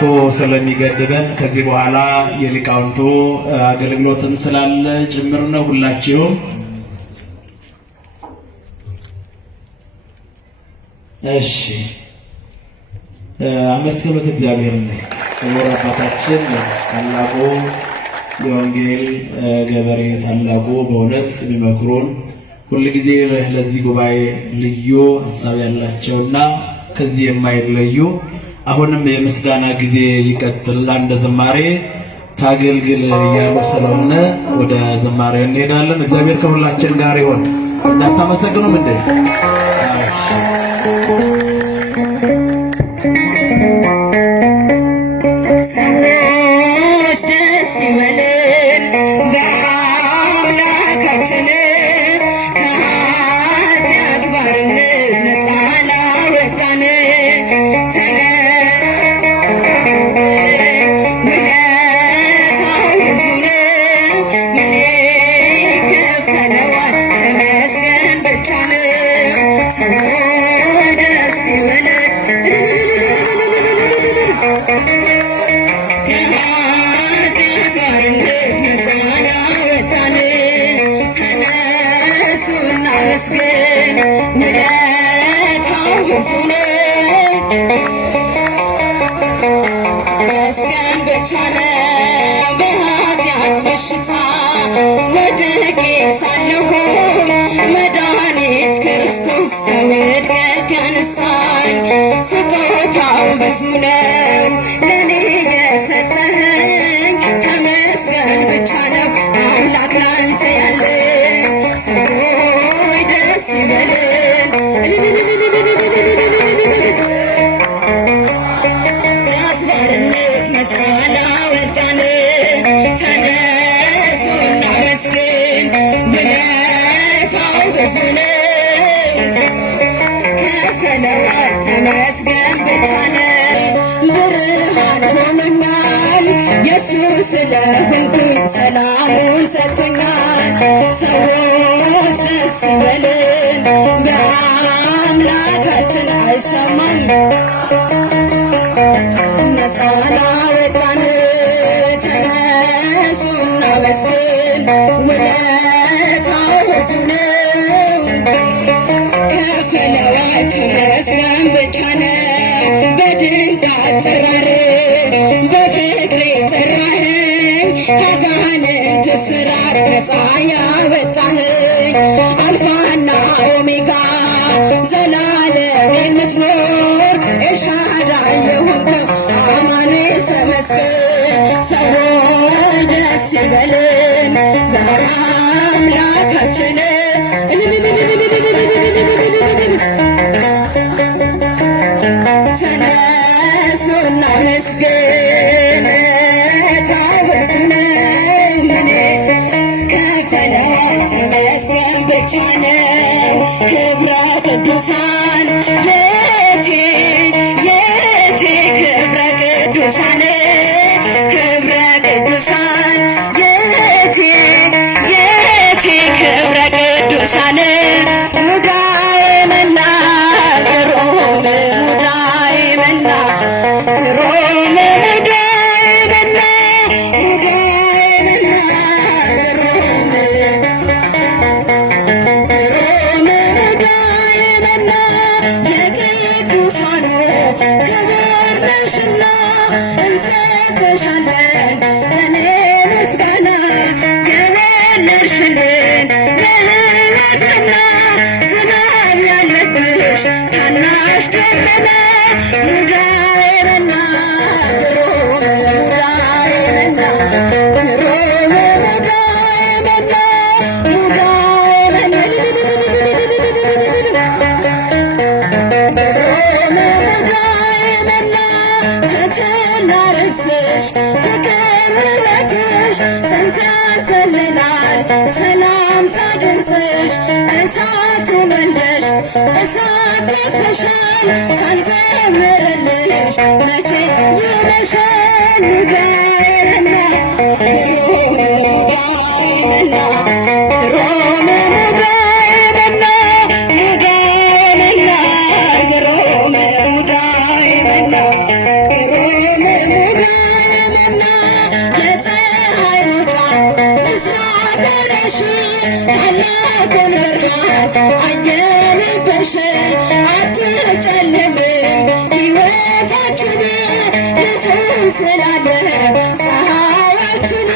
ሰዓቱ ስለሚገድበን ከዚህ በኋላ የሊቃውንቱ አገልግሎትም ስላለ ጭምር ነው። ሁላችሁም እሺ አመስግኑት እግዚአብሔርን። ክቡር አባታችን ታላቁ የወንጌል ገበሬ ታላቁ በእውነት የሚመክሩን ሁልጊዜ ለዚህ ጉባኤ ልዩ ሀሳብ ያላቸውና ከዚህ የማይለዩ አሁንም የምስጋና ጊዜ ይቀጥል። አንድ ዝማሬ ታገልግል እያሉ ስለሆነ ወደ ዝማሬው እንሄዳለን። እግዚአብሔር ከሁላችን ጋር ይሁን። እንዳታመሰግኑም እንዴ ሰላሙን ሰጥቶኛል። ሰዎች ደስ ይበልን በአምላካችን አይሰማም። ነፃ ላወጣን ተነሱ እናመስግን፣ ውለታው ብዙ ነው። ከፍለዋል ተመስገን ብቻ ነው። በድንቅ አጠራር በፍቅር ጠራኸኝ፣ ከአጋንንት እስራት ነፃ ያወጣኸኝ፣ አልፋና ኦሜጋ ዘላለም የምትኖር ኤልሻዳይ የሆንከው አማኑኤል ተመስገን። ሰዎች ደስ ይበልን በአምላካችን ተነሱና መስገን ተመስገን ብቻ ነው። ክብረ ቅዱሳን የቴ ክብረ ቅዱሳን ክብረ ቅዱሳን የቴ ክብረ ቅዱሳን ሙዳየ መና ግሩም ሙዳየ መና ግሩም ሙዳየ መና ሙዳየ መና እንሰጥሻለን ለኔ ምስጋና የመለሽልን ለሕይወትና ዝናብ ያለብሽ ታናሽ ደመና ሙዳየ መና ግሩም ሙዳየ መና ግሩም ሙዳየ መና ሙዳየ መና ትሕትና ልብስሽ ፍቅር ውበትሽ ሰንሰለላል ሰላምታ ድምፅሽ እሳቱ መንደሽ እሳት ተክፈሻል ሳንዘምርልሽ መቼ ይመሻል ሙዳየ መና ግሩም ሙዳየ መና ግሩም ሙዳየ መና ሙዳየ መና ግሩም ሙዳየ መና ግሩም አበራሽ ታላቁን ብርሃን አየንብሽ አትጨልም ሕይወታችን ልጅ ስላለ ፀሐያችን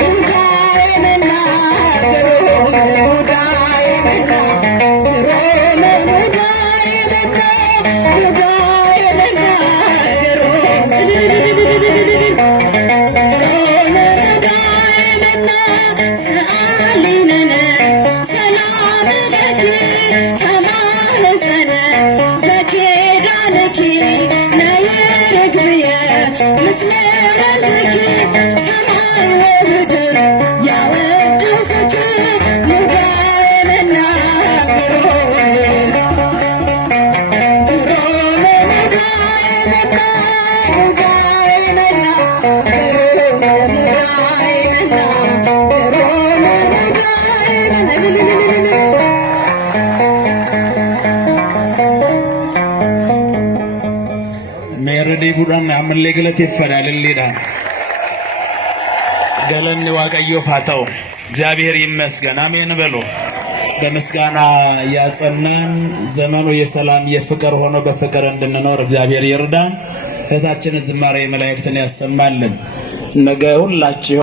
ሙዳየ መናገሩ ሙዳየ መናገሩ ሙዳየ መናገሩ ሰአሊነነ ሰላም ለኪ ተማህፀነ በኪዳንኪ ነይርግብየ ምስለ ወልድኪ ሰማይ ወምድር ያወድስኪ ሙዳየ መናገሩ ሜረዴ ቡዳን አመሌ ገለት ይፈዳል ሊዳ ገለን ዋቀዮ ፋታው እግዚአብሔር ይመስገን አሜን በሉ። በምስጋና ያጸናን ዘመኑ የሰላም የፍቅር ሆኖ በፍቅር እንድንኖር እግዚአብሔር ይርዳን። እህታችን ዝማሬ መላእክትን ያሰማልን። ነገ ሁላችሁ